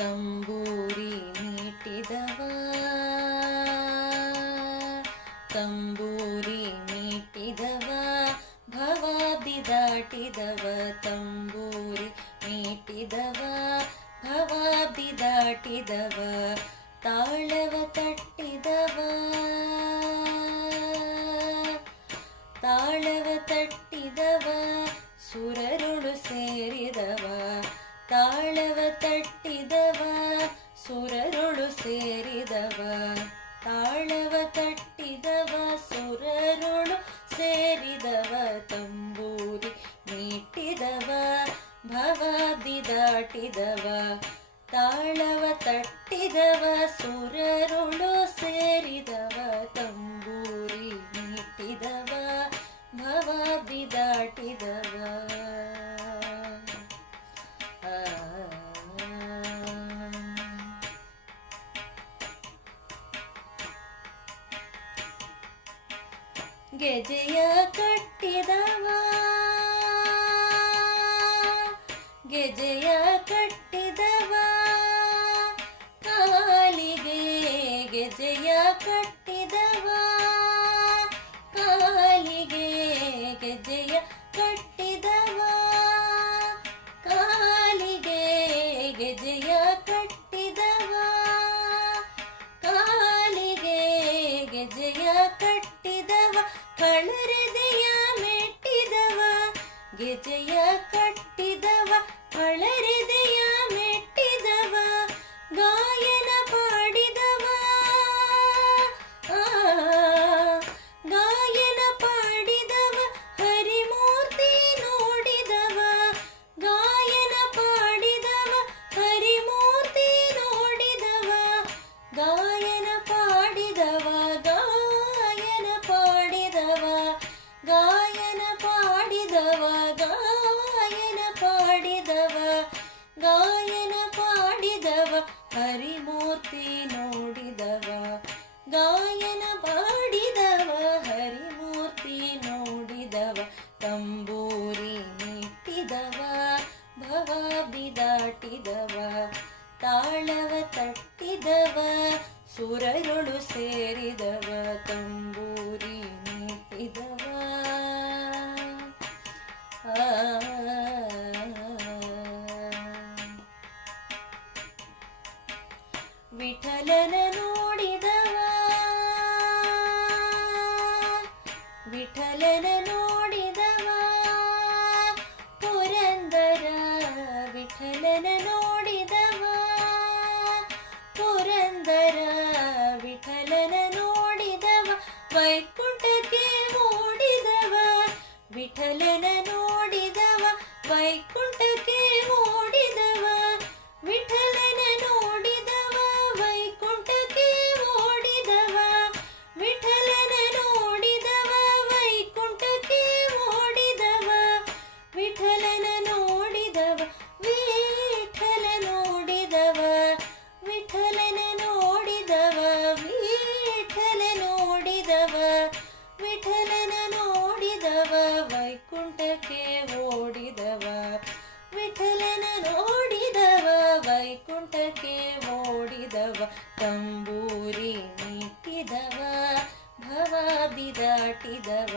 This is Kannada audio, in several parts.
ತಂಬೂರಿ ಮೀಟಿದವ ತಂಬೂರಿ ಮೀಟಿದವ ಭವಾಬ್ದಿ ದಾಟಿದವ ತಂಬೂರಿ ಮೀಟಿದವ ಭವಾಬ್ದಿ ದಾಟಿದವ ತಾಳವ ತಟ್ಟಿದವ ತಾಳವ ತಟ್ಟಿದವ ಸುರರುಳು ಸೇರಿದವ ತಾಳವ ತಟ್ಟಿದವ ಸುರರುಳು ಸೇರಿದವ ತಾಳವ ತಟ್ಟಿದವ ಸುರರುಳು ಸೇರಿದವ ತಂಬೂರಿ ಮೀಟಿದವ ಭವಾಬ್ದಿ ದಾಟಿದವ ತಾಳವ ತಟ್ಟಿದವ ಸುರರುಳು ಸೇರಿದವ ತಂಬೂರಿ ಮೀಟಿದವ ಭವಾಬ್ದಿ ದಾಟಿದವ ಗೆಜೆಯ ಕಟ್ಟಿದವ ಗೆಜೆಯ ಕಟ್ಟಿದವ ಕಾಲಿಗೆ ಗೆಜೆಯ ಕಟ್ಟಿದವ ಕಾಲಿಗೆ ಗೆಜೆಯ ಕಟ್ಟಿದವ ಕಾಲಿಗೆ ಗೆಜೆಯ ಕಟ್ಟಿದವ ಕಾಲಿಗೆ ಗೆಜೆಯ ಕಟ್ಟಿದವ ಕಳರದೆಯ ಮೆಟ್ಟಿದವ ಗೆಜೆಯ ಕಟ್ಟಿದವ ಕಳರದೆಯ ಮೆಟ್ಟಿದವ ಗಾಯನ ಪಾಡಿದವ ಗಾಯನ ಪಾಡಿದವ ಹರಿಮೂರ್ತಿ ನೋಡಿದವ ಗಾಯನ ಪಾಡಿದವ ಹರಿಮೂರ್ತಿ ನೋಡಿದವ ಗಾಯನ ಪಾಡಿದವ ಗಾಯನ ಪಾಡಿದವ ಗಾಯನ ಪಾಡಿದವ ಗಾಯನ ಪಾಡಿದವ ಗಾಯನ ಪಾಡಿದವ ಹರಿಮೂರ್ತಿ ನೋಡಿದವ ಗಾಯನ ಪಾಡಿದವ ಹರಿಮೂರ್ತಿ ನೋಡಿದವ ತಂಬೂರಿ ಮೀಟಿದವ ಭವಾಬ್ದಿ ದಾಟಿದವ ತಾಳವ ತಟ್ಟಿದವ ಸುರರುಳು ಸೇರಿದವ ತಂಬೂರಿ ಮೀಟಿದವ ವಿಠಲನ ನೋಡಿದವ ವಿಠಲನ ನೋಡಿದವ ಪುರಂದರ ವಿಠಲನ ನೋಡಿದವ ಪುರಂದರ ವಿಠಲನ ನೋಡಿದವ ವೈಕುಂಠಕ್ಕೆ ಓಡಿದವ ವಿಠಲನ ನೋಡಿದವ ವೈಕುಂಠಕ್ಕೆ ಓಡಿದವ ವಿಠಲನ ನೋಡಿದವ ವೈಕುಂಠಕ್ಕೆ ಓಡಿದವ ವಿಠಲನ ನೋಡಿದವ ವೈಕುಂಠಕ್ಕೆ ಓಡಿದವ ವಿಠಲನ ನೋಡಿದವ ವಿಠಲ ನೋಡಿದವ ವಿಠಲನ ನೋಡಿದವ ವಿಠಲ ನೋಡಿದವ ವಿಠಲನ ನೋಡಿದವ ವೈಕುಂಠಕ್ಕೆ ಓಡಿದವ ವಿಠಲನ ನೋಡಿದವ ವೈಕುಂಠಕ್ಕೆ ಓಡಿದವ ತಂಬೂರಿ ಮೀಟಿದವ ಭವಾಬ್ದಿ ದಾಟಿದವ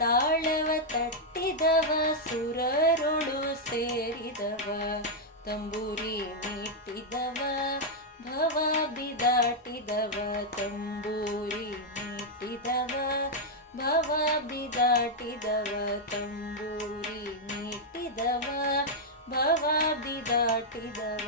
ತಾಳವ ತಟ್ಟಿದವ ಸುರರುಳು ಸೇರಿದವ ತಂಬೂರಿ ಮೀಟಿದವ ಭವಾಬ್ದಿ ದಾಟಿದವ ತಂಬೂರಿ ಮೀಟಿದವ ಭವಾಬ್ದಿ ದಾಟಿದವ ತಂಬೂರಿ ಮೀಟಿದವ ಭವಾಬ್ದಿ ದಾಟಿದವ